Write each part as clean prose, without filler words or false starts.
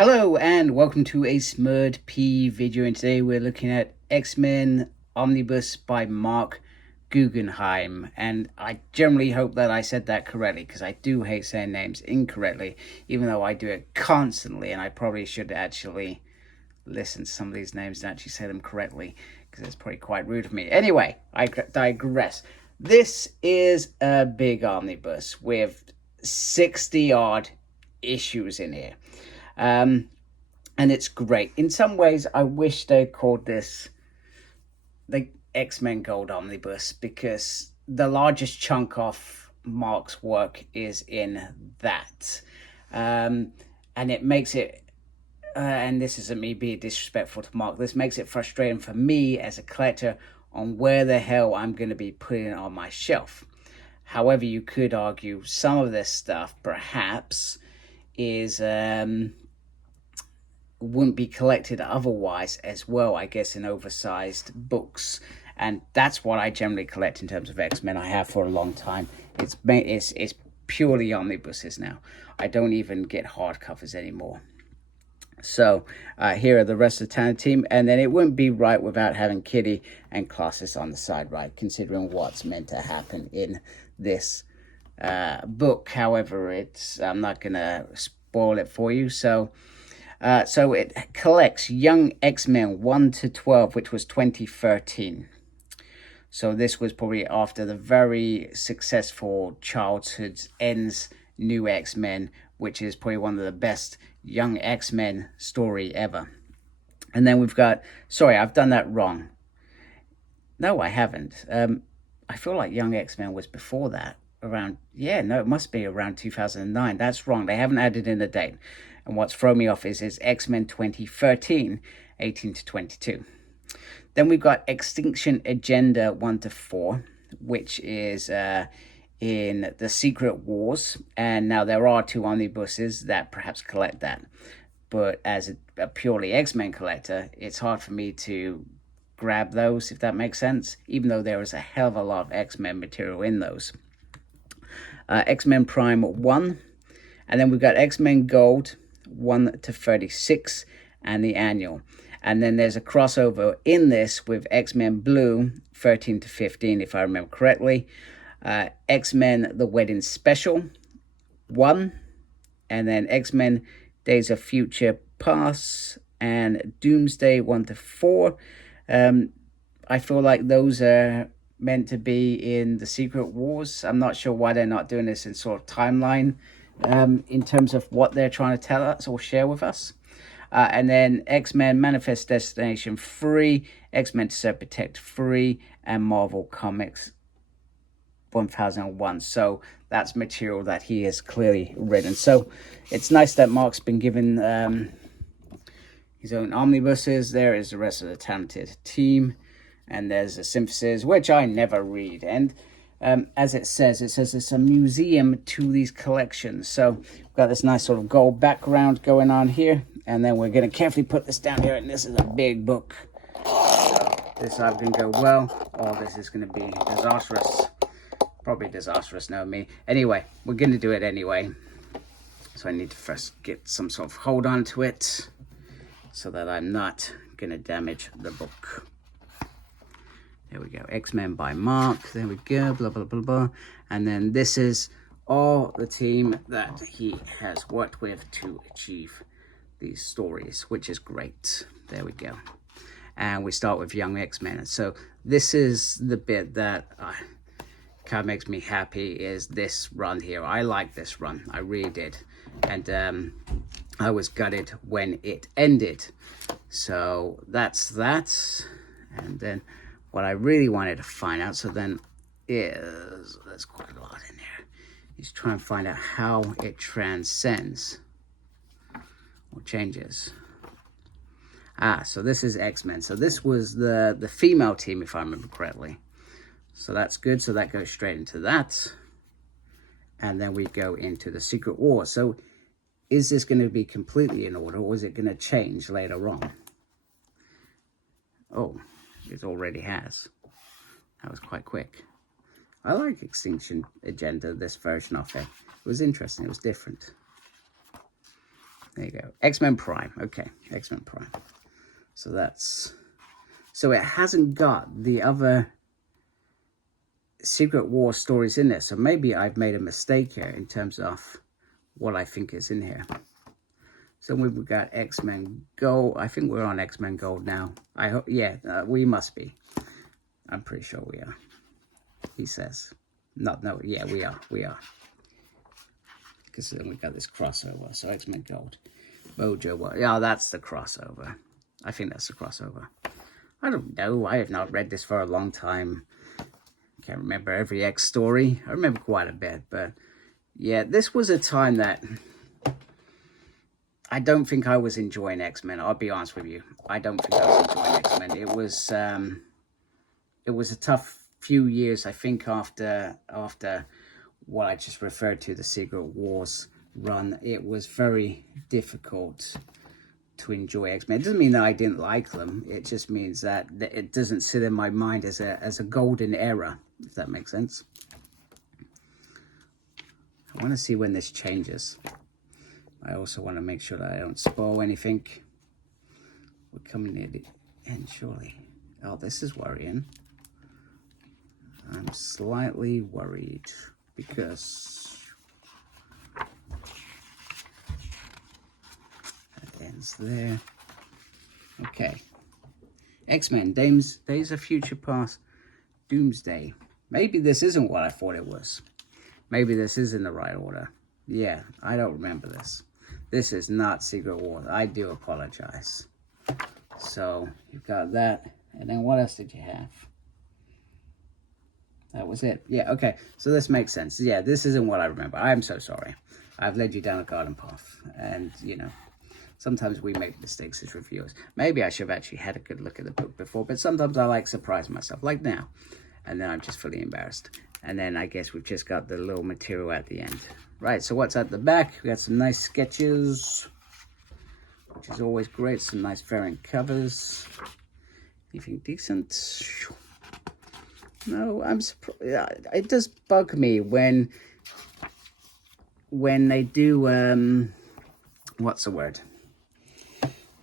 Hello and welcome to a Smurd P video, and today we're looking at X-Men Omnibus by Marc Guggenheim, and I generally hope that I said that correctly because I do hate saying names incorrectly, even though I do it constantly, and I probably should actually listen to some of these names and actually say them correctly because it's probably quite rude of me. Anyway, I digress. This is a big omnibus with 60 odd issues in here. And it's great. In some ways, I wish they'd called this the X-Men Gold Omnibus because the largest chunk of Mark's work is in that. And it makes it, and this isn't me being disrespectful to Mark, this makes it frustrating for me as a collector on where the hell I'm going to be putting it on my shelf. However, you could argue some of this stuff perhaps is wouldn't be collected otherwise as well, I guess, in oversized books, and that's what I generally collect in terms of X-Men. I have for a long time. It's purely omnibuses now. I don't even get hardcovers anymore. So here are the rest of the Tanner team, and then it wouldn't be right without having Kitty and Colossus on the side, right, considering what's meant to happen in this book. However, I'm not gonna spoil it for you. So it collects Young X-Men 1 to 12, which was 2013. So this was probably after the very successful Childhood Ends New X-Men, which is probably one of the best Young X-Men story ever. And then we've got, sorry, I've done that wrong. No, I haven't. I feel like Young X-Men was before that. It must be around 2009. That's wrong. They haven't added in a date. And what's thrown me off is X-Men 2013, 18 to 22. Then we've got X-Tinction Agenda 1 to 4, which is in the Secret Wars. And now there are two omnibuses that perhaps collect that. But as a purely X-Men collector, it's hard for me to grab those, if that makes sense, even though there is a hell of a lot of X-Men material in those. X-Men Prime 1. And then we've got X-Men Gold 1 to 36 and the annual. And then there's a crossover in this with X-Men Blue 13 to 15, if I remember correctly. X-Men The Wedding Special 1. And then X-Men Days of Future Past and Doomsday 1 to 4. I feel like those are meant to be in the Secret Wars. I'm not sure why they're not doing this in sort of timeline in terms of what they're trying to tell us or share with us. And then X-Men Manifest Destination 3, X-Men Serve Protect 3, and Marvel Comics 1001. So that's material that he has clearly written. So it's nice that Mark's been given his own omnibuses. There is the rest of the talented team. And there's a synthesis, which I never read. And as it says it's a museum to these collections. So we've got this nice sort of gold background going on here. And then we're going to carefully put this down here. And this is a big book. So this either can go well, or this is going to be disastrous. Probably disastrous, no me. Anyway, we're going to do it anyway. So I need to first get some sort of hold on to it so that I'm not going to damage the book. There we go. X-Men by Mark. There we go. Blah, blah, blah, blah. And then this is all the team that he has worked with to achieve these stories, which is great. There we go. And we start with Young X-Men. So this is the bit that kind of makes me happy, is this run here. I like this run. I really did. And I was gutted when it ended. So that's that. And then what I really wanted to find out, so then is, there's quite a lot in there, is try and find out how it transcends or changes. So this is X-Men. So this was the female team, if I remember correctly. So that's good. So that goes straight into that. And then we go into the Secret Wars. So is this going to be completely in order, or is it going to change later on? Oh, it already has. That was quite quick. I like X-Tinction Agenda, this version of it. It was interesting. It was different. There you go. X-Men Prime. Okay, X-Men Prime. So that's... So it hasn't got the other Secret War stories in there. So maybe I've made a mistake here in terms of what I think is in here. So we've got X-Men Gold. I think we're on X-Men Gold now. I hope, yeah, we must be. I'm pretty sure we are. He says. No, yeah, we are. Because then we got this crossover. So X-Men Gold. Mojo, yeah, that's the crossover. I think that's the crossover. I don't know. I have not read this for a long time. Can't remember every X story. I remember quite a bit, but yeah, this was a time that I don't think I was enjoying X-Men. I'll be honest with you. I don't think I was enjoying X-Men. It was a tough few years, I think, after what I just referred to, the Secret Wars run. It was very difficult to enjoy X-Men. It doesn't mean that I didn't like them. It just means that it doesn't sit in my mind as a golden era, if that makes sense. I want to see when this changes. I also want to make sure that I don't spoil anything. We're coming near the end, surely. Oh, this is worrying. I'm slightly worried because that ends there. Okay. X-Men, Days of Future Past, Doomsday. Maybe this isn't what I thought it was. Maybe this is in the right order. Yeah, I don't remember this. This is not Secret Wars. I do apologize. So, you've got that. And then what else did you have? That was it. Yeah, okay. So this makes sense. Yeah, this isn't what I remember. I'm so sorry. I've led you down a garden path. And, you know, sometimes we make mistakes as reviewers. Maybe I should have actually had a good look at the book before. But sometimes I like surprise myself, like now. And then I'm just fully embarrassed. And then I guess we've just got the little material at the end. Right, so what's at the back? We got some nice sketches, which is always great. Some nice variant covers. Anything decent? No, I'm surprised. It does bug me when they do, what's the word?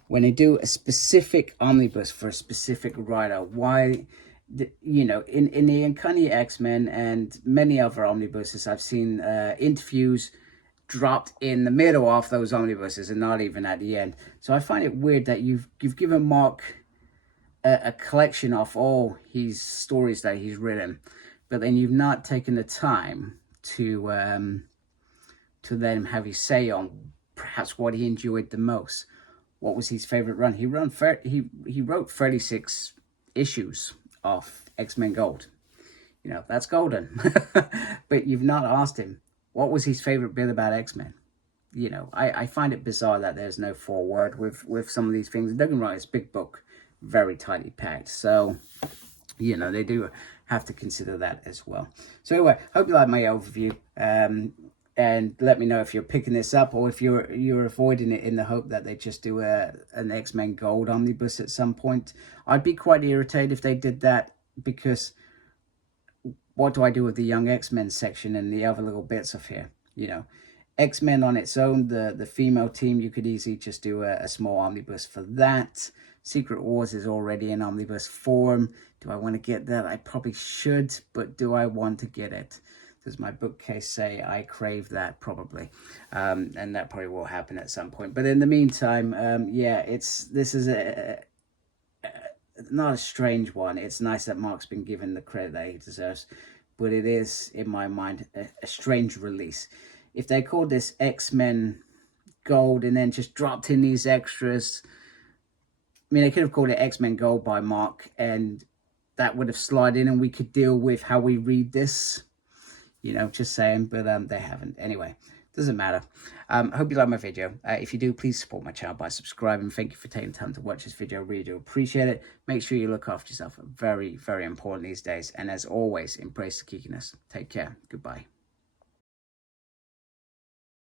When they do a specific omnibus for a specific writer, why... You know, in the Uncanny X-Men and many other omnibuses, I've seen interviews dropped in the middle of those omnibuses and not even at the end. So I find it weird that you've given Mark a collection of all his stories that he's written, but then you've not taken the time to let him have his say on perhaps what he enjoyed the most. What was his favorite run? He wrote 36 issues of X-Men Gold. You know, that's golden. But you've not asked him, what was his favorite bit about X-Men? You know, I find it bizarre that there's no foreword with some of these things. Don't get me wrong, it's a big book, very tightly packed. So, you know, they do have to consider that as well. So anyway, hope you like my overview. And let me know if you're picking this up or if you're avoiding it in the hope that they just do an X-Men Gold omnibus at some point. I'd be quite irritated if they did that, because what do I do with the Young X-Men section and the other little bits of here? You know, X-Men on its own, the female team, you could easily just do a small omnibus for that. Secret Wars is already in omnibus form. Do I want to get that? I probably should, but do I want to get it? Does my bookcase say I crave that? Probably. And that probably will happen at some point. But in the meantime, yeah, this is not a strange one. It's nice that Mark's been given the credit that he deserves. But it is, in my mind, a strange release. If they called this X-Men Gold and then just dropped in these extras, I mean, they could have called it X-Men Gold by Mark, and that would have slid in and we could deal with how we read this. You know, just saying, but they haven't. Anyway, doesn't matter. Hope you like my video. If you do, please support my channel by subscribing. Thank you for taking the time to watch this video. Really do appreciate it. Make sure you look after yourself. Very, very important these days. And as always, embrace the geekiness. Take care. Goodbye.